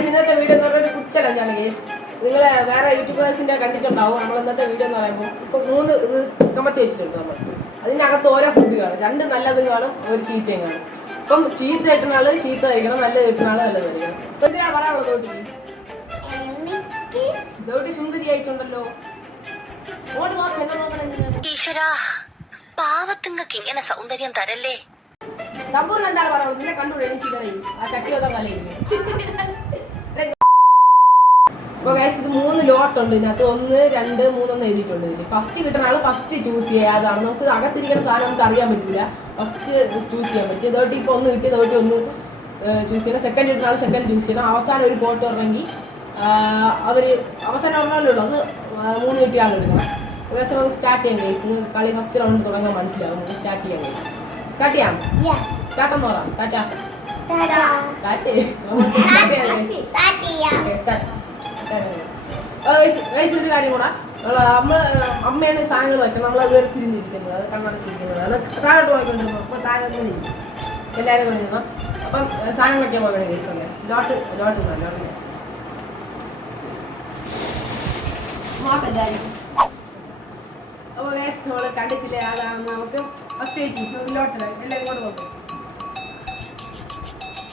ഇന്നത്തെ വീഡിയോ എന്ന് പറഞ്ഞാൽ ഫുഡ് ചലഞ്ചാണ് ഗേസ്. നിങ്ങൾ വേറെ യൂട്യൂബേഴ്സിന്റെ കണ്ടിട്ടുണ്ടാവും. നമ്മൾ ഇന്നത്തെ വീഡിയോ എന്ന് പറയുമ്പോൾ ഇപ്പൊ 3 ഇത് കമത്തി വെച്ചിട്ടുണ്ട് നമ്മൾ. അതിനകത്ത് ഓരോ ഫുഡ് കാണും. 2 നല്ലതും കാണും, ഒരു ചീത്തയും കാണും. അപ്പം ചീത്ത കിട്ടുന്ന ആള് ചീത്ത കഴിക്കണം, നല്ല കിട്ടുന്ന ആള് നല്ലത് കഴിക്കണം. അപ്പൊ എന്തിനാ പറയാനുള്ളത് തോട്ടിക്ക്? തോട്ടി സുന്ദരിയായിട്ടുണ്ടല്ലോ. ഓട് വാക്ക് എന്നെ നോക്കണം. പാവത്തുങ്ങൾക്ക് ഇങ്ങനെ സൗന്ദര്യം തരല്ലേ. നമ്പൂറിൽ എന്താണ് പറയുന്നത്? നിന്നെ കണ്ടുകൂടെ എണീച്ചില്ലേ ആ ചട്ടി വന്ന കലയില്ലേ? അപ്പോൾ ഗൈസ് ഇത് 3 ലോട്ടുണ്ട്. ഇതിനകത്ത് 1, 2, 3 എഴുതിയിട്ടുണ്ട്. ഇതിൽ ഫസ്റ്റ് കിട്ടുന്ന ആള് ഫസ്റ്റ് ചൂസ് ചെയ്യുക. അതാണ് നമുക്ക് അകത്തിരിക്കുന്ന സാധനം നമുക്ക് അറിയാൻ പറ്റില്ല. ഫസ്റ്റ് ചൂസ് ചെയ്യാൻ പറ്റും. ഇതോട്ട് ഇപ്പോൾ 1 കിട്ടി, ഇതോട്ട് 1 ചൂസ് ചെയ്യണം. സെക്കൻഡ് കിട്ടുന്ന ആൾ സെക്കൻഡ് ചൂസ് ചെയ്യണം. അവസാനം ഒരു പോട്ട് ഉറങ്ങി അവര് അവസാനം ഒരെണ്ണമല്ലേ ഉള്ളൂ, അത് 3 കിട്ടിയ ആൾ എടുക്കണം. ഗൈസ് നമുക്ക് സ്റ്റാർട്ട് ചെയ്യാം. ഗൈസ് നിങ്ങൾ കളി ഫസ്റ്റ് റൗണ്ട് തുടങ്ങാൻ മനസ്സിലാവും. നമുക്ക് സ്റ്റാർട്ട് ചെയ്യാം. ഗൈസ് സ്റ്റാർട്ട് ചെയ്യാം. സ്റ്റാർട്ട് എന്ന് പറയാം. ടാറ്റാ ഒരു കാര്യം കൂടെ, അമ്മയാണ് സാധനങ്ങൾ വയ്ക്കുന്നത്. നമ്മൾ അത് തിരിഞ്ഞിരിക്കുന്നത്, അത് കണ്ണടച്ചിരിക്കുന്നത്, അത് താഴോട്ട് പോയിക്കൊണ്ടിരുന്നു. അപ്പൊ താഴെ എല്ലാവരും കൊണ്ടിരുന്നു. അപ്പം സാധനം വയ്ക്കാൻ പോകണം. കേസ് ഒക്കെ ലോട്ട് നോക്കെല്ലാവരും. അപ്പോൾ കേസ് നമ്മൾ കണ്ടിട്ടില്ല അതാണ് നമുക്ക് ഫസ്റ്റ് വെയിറ്റ് നമുക്ക് ലോട്ടില്ല. എല്ലാവരും കൂടെ നോക്കും.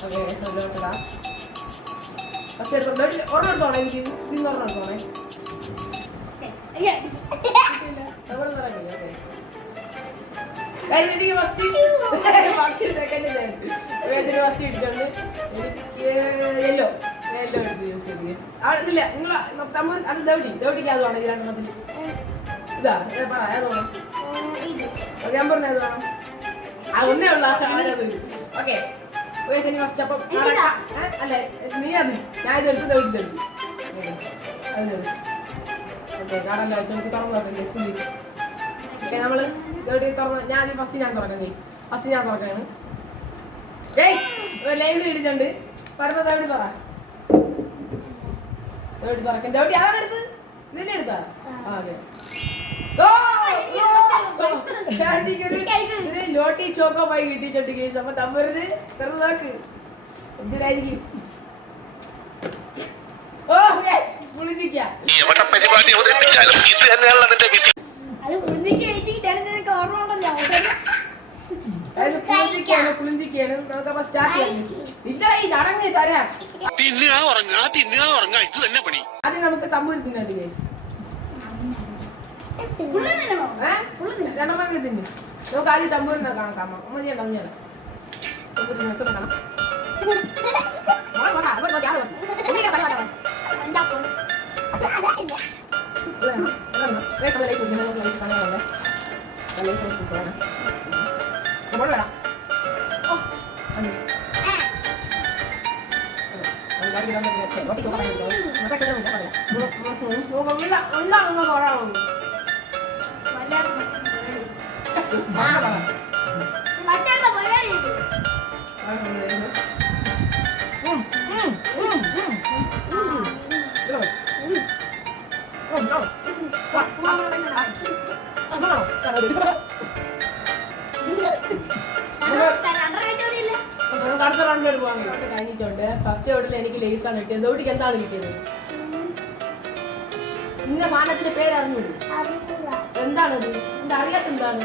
ഓക്കെ ലോട്ടിടാം. ഫസ്റ്റ് എടുത്തോളെ എനിക്ക് ഇന്ന് എടുത്തോളെ. എനിക്ക് ഫസ്റ്റ് സെക്കൻഡ് ഫസ്റ്റ് ഇട്ടിട്ടുണ്ട്. എനിക്ക് യെല്ലോ എടുത്ത് യൂസ് ചെയ്ത് ഇല്ല. നിങ്ങൾ തമ്മിൽ അത് ദൗട്ടിക്ക് അത് വേണം. ഈ 2 ഇതാ പറ ഏത് വേണം? ഞാൻ പറഞ്ഞ ഏത് വേണം? ഒന്നേ ഉള്ളു. Okay first. അപ്പം അല്ല നീ അത് ഞാൻ ഇതെടുത്ത് ദൗട്ടി ഓക്കെ കാറല്ല വെച്ച് നമുക്ക് തുറന്നു നോക്കാം. ഗസ് ഓക്കെ നമ്മള് ദൗട്ടി തുറന്ന് ഞാൻ ഫസ്റ്റ് തുറക്കാം. ഗേസ് ഫസ്റ്റ് ഞാൻ തുറക്കാണ്. ലൈസ് ഇടിച്ചുണ്ട്. പടുത്ത ദൗട്ടി തുറ. ദൗട്ടി തുറക്കാം. ദൗട്ടി അതാണ് എടുത്ത് ഇതിന്റെ എടുത്താ. ഓക്കെ ലോട്ടി ചോക്കോ പോയി കിട്ടിച്ചോട്ട് കേസ്. അപ്പൊ തമ്മരുത് തുറന്നു നോക്ക് എന്തിനായിരിക്കും. ആദ്യം നമുക്ക് തമ്പൂരി തിന്നാണ്ട് കേസ്. 2 തിന്നു. നമുക്ക് ആദ്യം തമ്പൂരിനെ കാണാം. മതിയാണ് തന്നെയാണ് തമ്പൂരി കാണാം. അടുത്ത റൗണ്ടിലോട്ട് പോകാൻ കഴിഞ്ഞിട്ടുണ്ട്. ഫസ്റ്റ് റൗണ്ടിൽ എനിക്ക് ലേസാണ് കിട്ടിയത്. ദൗട്ടിക്ക് എന്താണ് കിട്ടിയത്? ഇന്ന സാധനത്തിന്റെ പേര് അറിഞ്ഞൂടി? എന്താണത്? എന്താ അറിയാത്ത എന്താണ്?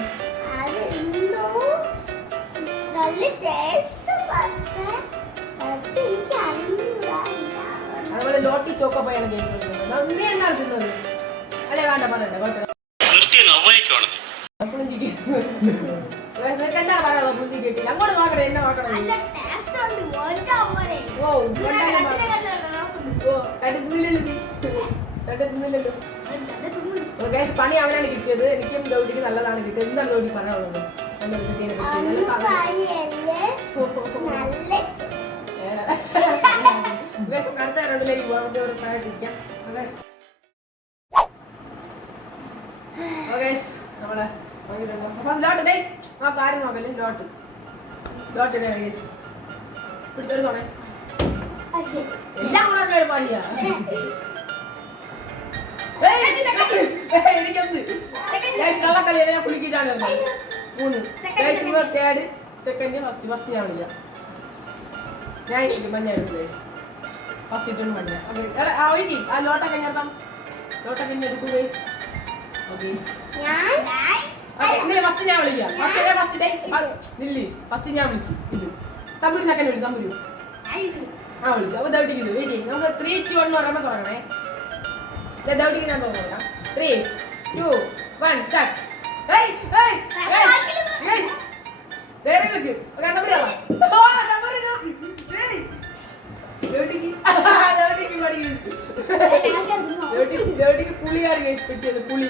അതുപോലെ ലോട്ടി ചോക്കോപ്പയാണ് കേസ് കൊടുക്കുന്നത്. നീ എന്താണ് തിന്നത്? അല്ലേ വേണ്ട പറയണ്ട കുഴപ്പമില്ല. എന്താണ് പറയാനുള്ളത്? പുളിഞ്ചി കേട്ടില്ല. അങ്ങോട്ട് നോക്കണേ, എന്നെ നോക്കണേ. പണി അവനാണ് കിട്ടിയത്. എനിക്കും ദൗട്ടിക്ക് നല്ലതാണ് കിട്ടിയത്. എന്താണ് ദൗട്ടി പറയാനുള്ളത്? നല്ലത് കിട്ടിയതിനെ പറ്റി നല്ല സാധനം. അടുത്ത റൗണ്ടിലേക്ക് പോകാൻ പ്രായത്തിരിക്കാം. നമ്മള് ലോട്ട് ഡേ ആ കാര്യം നോക്കല്ലേ. ലോട്ട് ഡേ ഗേസ് പിടിച്ചോട് തോണേ. എല്ലാം കൂടെ ഒരു പണിയാ. എനിക്കൊന്ന് കള്ളക്കളിയാണ് ഞാൻ കുളിക്കിട്ടാണ് വരുന്നത് 3 ഗൈസ് ഇപ്പൊ തേർഡ് സെക്കൻഡ് ഫസ്റ്റ് ഞാൻ വിളിക്കാം ഞാൻ മഞ്ഞ എടുത്തു ഗൈസ് ഫസ്റ്റ് ഇട്ടുണ്ട് മഞ്ഞ ഓക്കെ ആ ലോട്ടൊക്കെ ഞാൻ എടുക്കൂ ഗൈസ് ഓക്കെ ഫസ്റ്റ് ഞാൻ വിളിക്കാം ഫസ്റ്റ് ഞാൻ വിളിച്ചു ഇത് തമ്പൂരി സെക്കൻഡ് വിളിച്ചു തമ്പൂരി വിളിച്ചു അപ്പൊ ദൗട്ടിക്ക് ഇത് വെയിറ്റ് ചെയ്യും നമുക്ക് 3, 2, 1 പറയുമ്പോൾ തുടങ്ങണേ ദൗട്ടിക്ക് ഞാൻ തുടങ്ങാം 3, 2, 1 സ്റ്റാർട്ട് പുളിയാണ് ഗൈസ് കിട്ടിയത് പുളി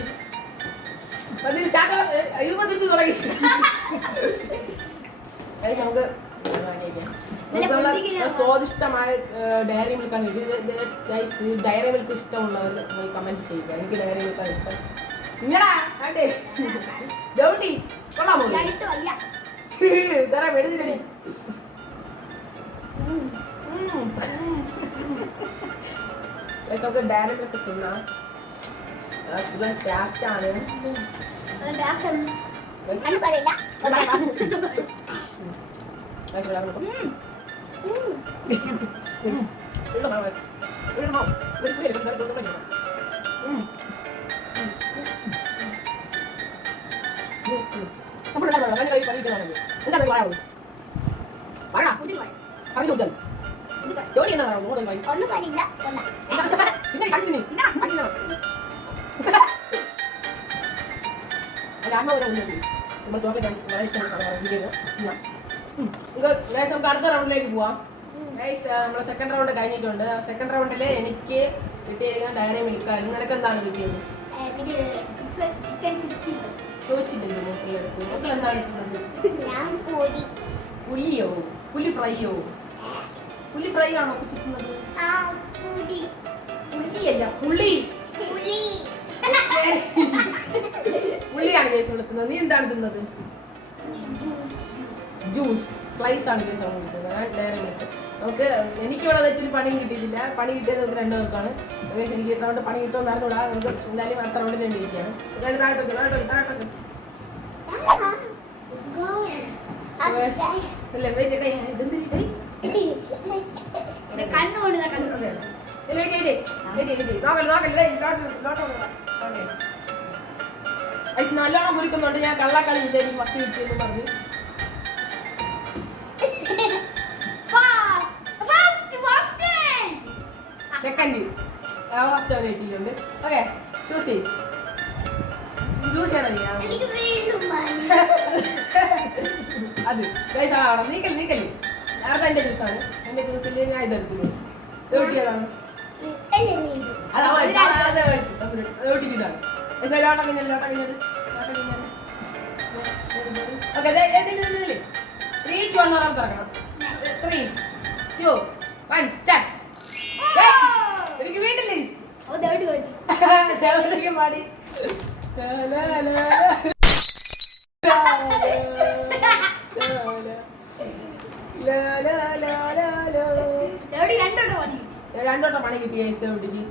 ഇരുപത്തിട്ട് തുടങ്ങി നമുക്ക് സ്വാദിഷ്ടമായ ഡയറി മിൽക്കാണ് കിട്ടിയത് ഗൈസ് ഡയറി മിൽക്ക് ഇഷ്ടമുള്ളവർ കമന്റ് ചെയ്യുക എനിക്ക് ഡയറി മിൽക്കാണ് ഇഷ്ടം ഇങ്ങടാ ആണ്ടേ ഡൗട്ടി കൊള്ളാമോ തരാം എടുത്തിട്ടടി നമുക്ക് ഡയറി മിൽക്ക് തിന്നാം ടേസ്റ്റ് ആണ് നമുക്ക് അടുത്ത റൗണ്ടിലേക്ക് പോവാം നമ്മളെ സെക്കൻഡ് റൗണ്ട് കഴിഞ്ഞിട്ടുണ്ട് സെക്കൻഡ് റൗണ്ടില് എനിക്ക് കിട്ടിയ ഡയറി മിൽക്കായിരുന്നു നിനക്ക് എന്താണ് കിട്ടിയത് ചോദിച്ചിട്ടില്ല മക്കളെടുത്ത് മക്കൾ എന്താണ് കിട്ടുന്നത് പുലിയോ പുലി ഫ്രൈയോ പുലി ഫ്രൈ ആണോ ചിക്കുന്നത് പുലിയല്ല പുളി പുള്ളിയാണ് കേസ് കൊടുക്കുന്നത് നീ എന്താണ് തിന്നത് ജ്യൂസ് സ്ലൈസ് ആണ് കേസ് വിളിച്ചത് ഡയറി മിൽക്ക് നമുക്ക് എനിക്ക് ഇവിടെ തെറ്റൊരു പണിയും കിട്ടിയിട്ടില്ല പണി കിട്ടിയത് നമുക്ക് 2 പേർക്കാണ് എനിക്ക് റൗണ്ട് പണി കിട്ടുമെന്ന് അറിഞ്ഞൂടാ നമുക്ക് എന്തായാലും അടുത്ത റൗണ്ടിൽ വേണ്ടിയിരിക്കുകയാണ് നല്ലോണം കുരിക്കുന്നുണ്ട് ഞാൻ കള്ളക്കളിയില്ല എനിക്ക് ഫസ്റ്റ് കിട്ടിയെന്ന് പറഞ്ഞു സെക്കൻഡ് ഫസ്റ്റ് അവൻ കിട്ടിയിട്ടുണ്ട് ഓക്കെ ചൂസ് ചെയ്യും ജ്യൂസ് ചെയ്യണം അത് ഗൈസ് അവിടെ നീക്കല്ലേ നേരത്തെ എൻ്റെ ജ്യൂസാണ് എൻ്റെ ജ്യൂസിൽ ഞാൻ ഇതെടുത്തു ഗൈസ് എവിടെയാണ് ഓക്കെ 3, 2, 1 തുറക്കണം 3, 2, 1 സ്റ്റാർട്ട് എനിക്ക് വീട്ടില്ലേ പാടി രണ്ടോട്ടം പണി കിട്ടി ഗൈസ് ദേവട്ടിക്ക്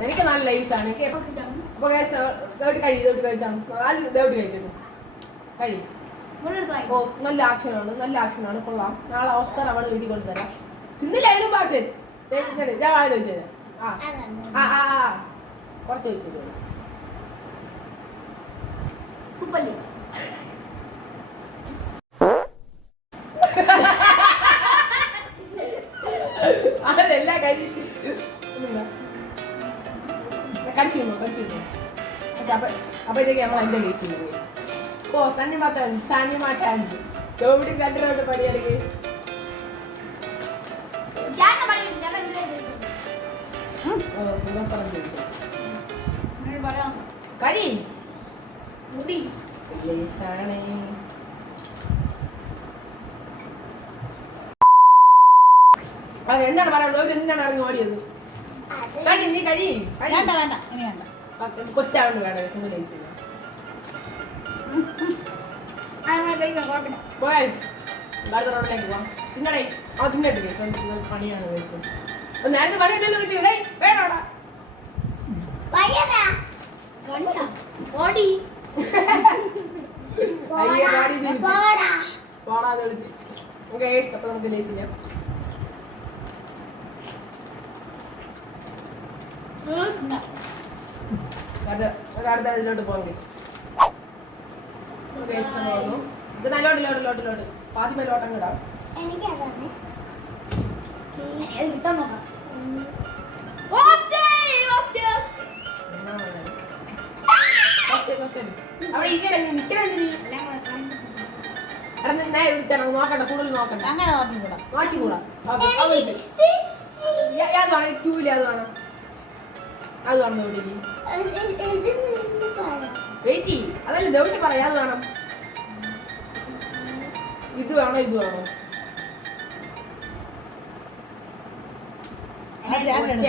എനിക്ക് നല്ല ലൈസാണ് അപ്പൊ ഗൈസ് ദേവട്ടി കഴിച്ചാണ് ആദ്യം ദേവട്ടി കഴിക്കട്ടെ കഴി ഓ നല്ല ആക്ഷനാണ് കൊള്ളാം നാളെ ഓസ്കാർ അവിടെ വീട്ടിൽ കൊണ്ടുതരാം തിന്നില്ല അതിനും ആക്ഷൻ ഞാൻ വാഴ ചോദിച്ചു തരാം ആ കുറച്ച് ചോദിച്ചു തരാം അതെല്ലാം കടിച്ചു അപ്പോഴത്തേക്ക് നമ്മൾ അതിന്റെ കേസ് ഓ തന്നെ മാറ്റാൻ കോവിഡ് 2 റൗണ്ട് പണിയാണെങ്കിൽ കഴി എന്താണ് പറയുന്നത് എന്തിനാണ് ഇറങ്ങി ഓടിയത് കഴി നീ കഴി കൊച്ചാവണ്ട് വേണ്ട സിമ്പിളൈസ് പോയാൽ അടുത്ത റോഡിലേക്ക് പോവാം തിന്നടേ തിന്നിട്ട് കേസ് പണിയാണ് കേൾക്കും നേരത്തെ പണിയില്ലല്ലോ കിട്ടിയടേ വേണോടാ അയ്യേ പാടി പോടാതെ വിളിച്ച്. ഗൈസ് അപ്പൊ നമുക്ക് ലേസ് ചെയ്യാം. അടുത്ത ഇതിലോട്ട് പോകാം ഗൈസ്. ഗൈസ് നമ്മൾ ഇത് നല്ലോട്ട് പാതിമേ ലോട്ടം കിടാം. കിട്ടാൻ നോക്കാം. അവിടെ ഇങ്ങനെ നിൽക്കണ ഞാൻ വിളിച്ചാൽ നോക്കണ്ട, കൂടുതൽ നോക്കണ്ട, അങ്ങനെ നോക്കിക്കൂടാ. നോക്കിക്കൂടാ. അത് വേണം, ടൂല് അത് വേണം, അത് വേണം ദൗട്ടിക്ക്. വെയിറ്റ് ചെയ്യും, അതല്ല ദൗട്ടി പറയാം, അത് വേണം, ഇത് വേണോ ഇത് വേണോ.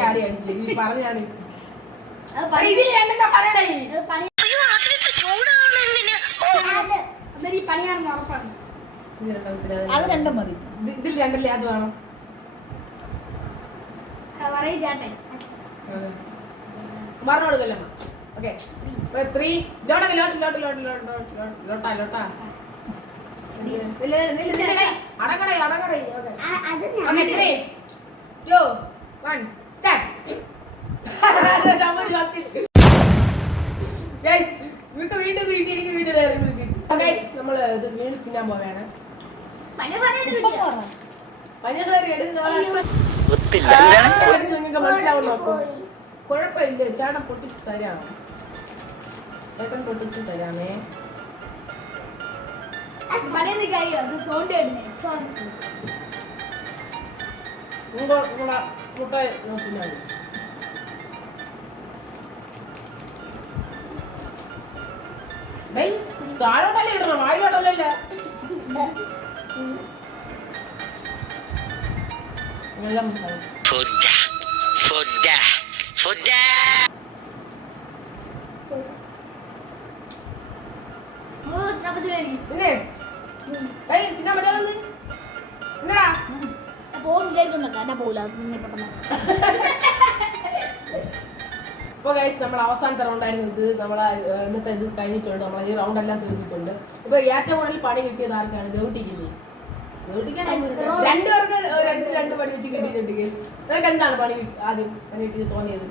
ആടി അടിച്ചു പറഞ്ഞാണ് ഇതിൽ രണ്ടെണ്ണം പറയണേ. അയ്യോ അതിലിട്ട് ചൂടാവണെന്തിനാ? പണിയാണെന്ന് ഉറപ്പാണ്. അത് രണ്ടും മതി. ഇതിൽ രണ്ടല്ലേ അത് വേണം. മറന്നു കൊടുക്കല്ലേ. ഓക്കെ 3 ലോട്ടൊക്കെ ലോട്ടാ അടങ്ങടേ. Okay 3 2 1 start. ഗൈസ് വീണ്ടും വീട്ടിൽ എനിക്ക് വീട്ടിൽ ഗൈസ് നമ്മൾ ഇത് വീണ്ടും തിന്നാൻ പോവുകയാണ്. പഞ്ചസാര നിങ്ങൾക്ക് മനസ്സിലാവും നോക്കൂ. കുഴപ്പമില്ല, ചേട്ടൻ പൊട്ടിച്ച് തരാം, ചേട്ടൻ പൊട്ടിച്ച് തരാമേ. പണിയെന്ന് കാര്യം ചോണ്ടയിടുന്നേ. നിങ്ങളെ മുട്ട നോക്കിയാൽ താഴോട്ടല്ലേ ഇടണം, വായിലോട്ടല്ലല്ല. വെള്ളം പിന്നെ തിന്നാൻ പറ്റാതെ എന്നടാ പോകും വിചാരിക്കുന്നുണ്ടോ? എന്നെ പോകില്ല, പെട്ടെന്ന്. അപ്പോൾ ഗൈസ് നമ്മൾ അവസാനത്തെ റൗണ്ടായിരുന്നു ഇത്. നമ്മളെ ഇന്നത്തെ ഇത് കഴിഞ്ഞിട്ടുണ്ട്, നമ്മളെ ഈ റൗണ്ട് എല്ലാം തീർന്നിട്ടുണ്ട്. ഇപ്പൊ ഏറ്റവും കൂടുതൽ പണി കിട്ടിയത് ആർക്കാണ്? ഗൗട്ടിക്കില്ലേ? ഗൗട്ടിക്കാണ് രണ്ടുപേർക്ക് രണ്ട് പണി വെച്ച് കിട്ടിയിട്ടുണ്ട് ഗൈസ്. നിനക്ക് എന്താണ് പണി ആദ്യം പണി കിട്ടിയത് തോന്നിയത്?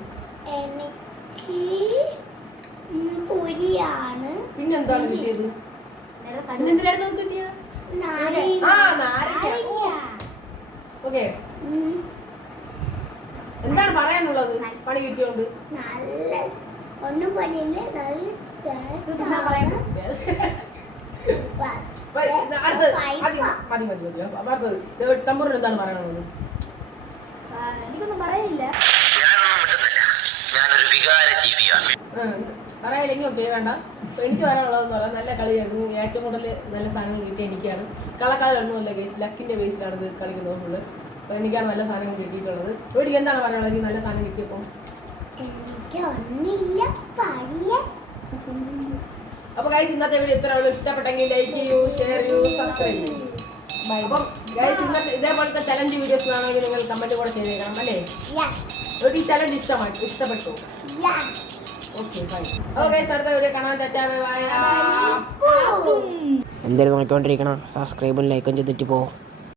പിന്നെന്താണ് കിട്ടിയത്? പിന്നെന്തിനായിരുന്നു കിട്ടിയത്? ഓക്കെ എന്താണ് പറയാനുള്ളത് പണി കിട്ടിയോണ്ട്? തമ്പൂരിന് എന്താണ് പറയാനുള്ളത്? എനിക്കൊന്നും പറയാനില്ല. ഞാനൊരു വികാര ജീവിയാണ്. പറയാനില്ലെങ്കിൽ ഓക്കെ വേണ്ട. അപ്പൊ എനിക്ക് പറയാനുള്ളതെന്ന് പറയാം, നല്ല കളിയായിരുന്നു. ഏറ്റവും കൂടുതൽ നല്ല സാധനങ്ങൾ കിട്ടിയ എനിക്കാണ്. കളക്കളൊന്നുമല്ല കേസ്, ലക്കിന്റെ ബേസിലാണ് ഇത് കളിക്കുന്നത് ഫുള്ള്. അപ്പൊ എനിക്കാണ് നല്ല സാധനങ്ങൾ കിട്ടിയിട്ടുള്ളത്. വീട്ടിൽ എന്താണ് പറയാനുള്ളത് എനിക്ക് നല്ല സാധനം കിട്ടിയപ്പോൾ? അപ്പൊ ഗൈസ് ഇന്നത്തെ വീഡിയോ ഇത്ര ഇഷ്ടപ്പെട്ടെങ്കിൽ ലൈക്ക് ചെയ്യൂ, ഷെയർ ചെയ്യൂ, സബ്സ്ക്രൈബ് ചെയ്യൂ. അപ്പം ഗൈസ് ഇന്നത്തെ ഇതേപോലത്തെ ചലഞ്ച് വീഡിയോസ് വേണമെങ്കിൽ നിങ്ങൾ കമന്റ് കൂടെ ചെയ്തേക്കണം അല്ലേ? ഈ ചലഞ്ച് ഇഷ്ടപ്പെട്ടു? Okay fine. ഓക്കെ ഗൈസ് അടുത്ത വീഡിയോ കാണാൻ തെറ്റാ. ബൈ. എന്തായാലും നോക്കിക്കൊണ്ടിരിക്കണം, സബ്സ്ക്രൈബും ലൈക്കും ചെയ്തിട്ട് പോകും.